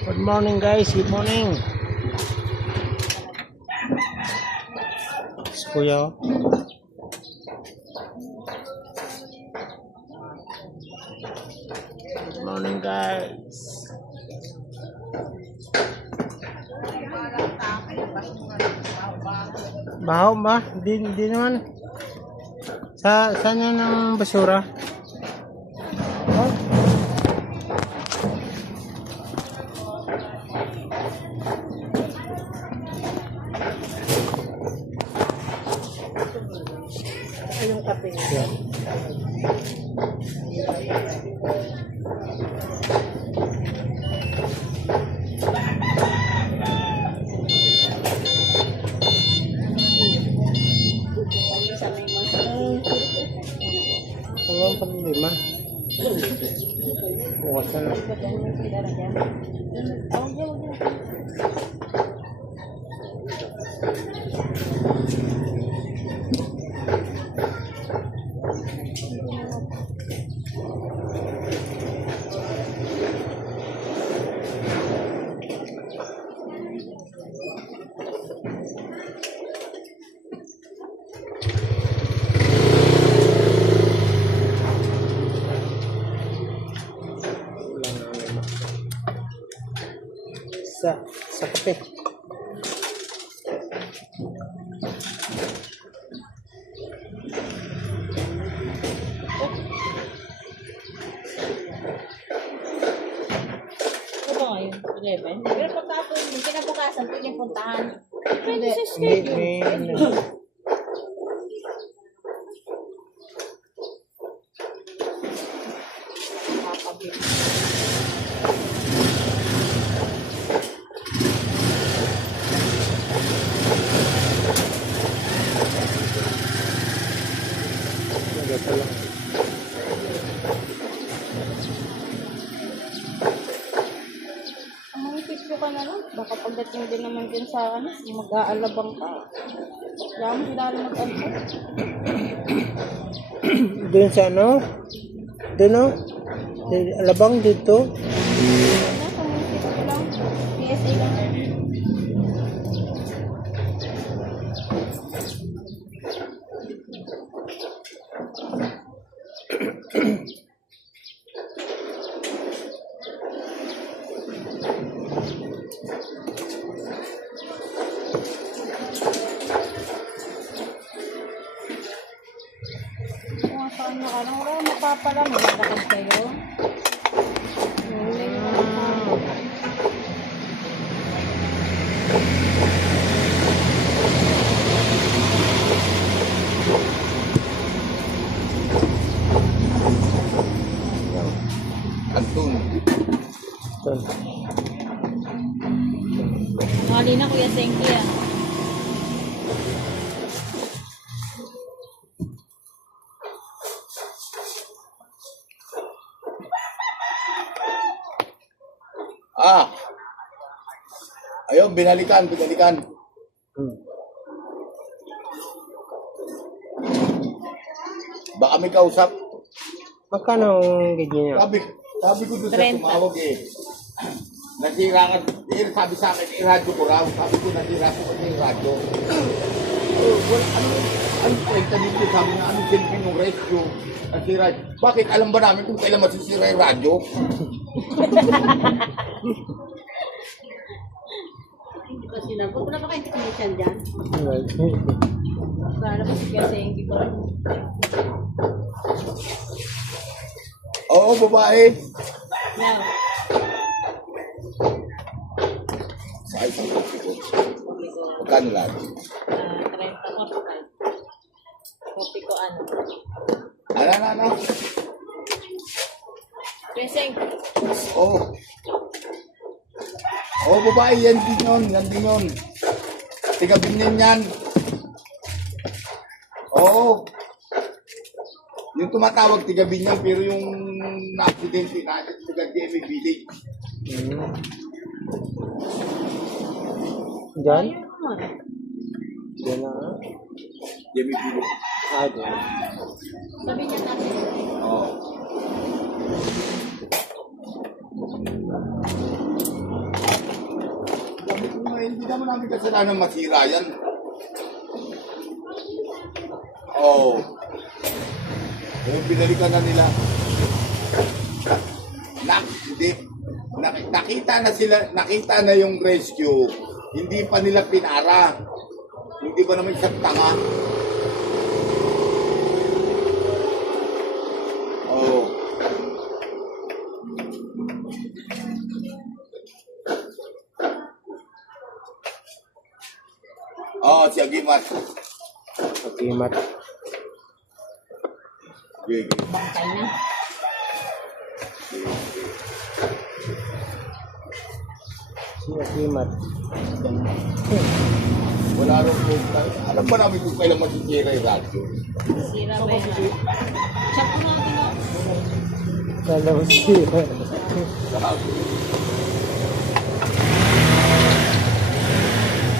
Good morning guys, good morning. Kuya. Good morning guys. Baho ba? Di naman. Saan yan ang basura? Oh. Yung kape. Yan. Ang problema. Bukas na. Sa kape. Ano ba ngayon? 11? Pero pagkatapos, kinabukasan, pwede niyang puntahan. Pwede sa May, schedule. Maganda lang. Ang mga picture ka na lang. Baka pagdating din naman din sa ano, mag-aalabang ka. Kaya mo sila na mag-alabang. Doon sa ano? Doon no? Alabang dito. Ano, kung mga picture lang. PSA lang. Kung saan na ka lang, wala mapapala, malakad kayo. Wala yung Antun. Doon. Mali na Kuya Sengi ah. Ayun, binalikan. Hmm. Baka may kausap. Magkano ang ganyan niya? Sabi ko doon sa 30. tumawag eh. Nasira ka, sabi sa akin, i-radyo ko raw. Sabi ko, nasira ko kasi yung radyo. Ano kwenta dito? Sabi na, anong silpin yung rescue? Nasira. Bakit? Alam ba namin kung kailan masisira yung radyo? Hindi ba sinagot? Wala ba kayong technician dyan? Well, Wala ba si Kuya Sengi ko? Oo, babae. Now, Sa isang kopi ko. Magkano lang? 30 ko pa. Kopi ko ano? Ano? Kuya Sengi. Oo, babae. Yan din yun. Tiga-binin yan. Oo. Yung tumatawag tiga-bin yan, pero yung na-accidente na taga-GMA Village. Diyan? Ayun naman. Diyan na. GMA Village. Diyan. Sabi niya natin. Oo. Sabi ko nga, hindi naman namin kasalanan masira yan. Oo. Yung binalikan na nila. Hindi. Nakita na sila, nakita na yung rescue. Hindi pa nila pinara. Hindi ba naman siya tanga? Oo. Oo, si Agimat. Pag-imat. Sige. Bangkay na. Si Agimat. Wala rin po tayo. Alam ba namin kung kailan masisira yung radyo? Sira ba yan? Check mo natin. Kala mo siya. Sabi.